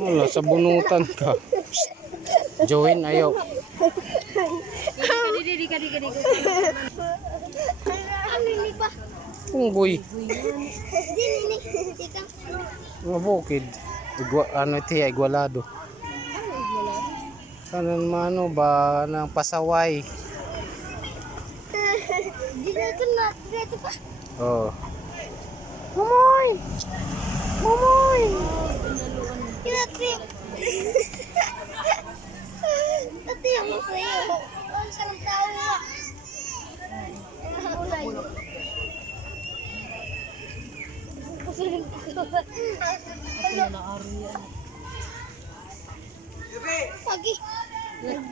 Wala, sa bunutan ka. Join. Ano pa? Unggoy. Dini ni. Tika. Mga bukid. Igwa, ano ito, igwalado. Sana naman ano ba ng pasaway. Ka na. Dito pa. Oh. Mamoy! Mamoy! Pagi.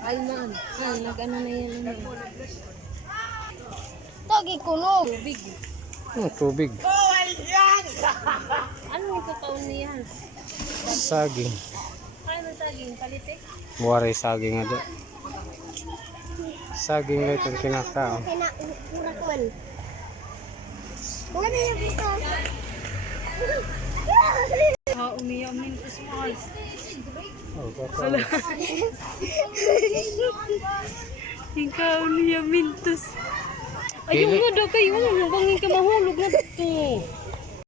Ay man, ah, nag-ano na yan. Ano. Tagi kunog. Tubig. Hmm, tubig. Ano yung tataon niyan? Saging. Ng saging, palite? Buwaray saging nga. Saging na itong kinakaon. Kaya na, urak man. Wala na yung ito. Umiyamin ko sa Mars. Oh, kakaon. Ikaw niya mintos. Dili. Ayun nga daw kayo, bangin ka mahulog na dito.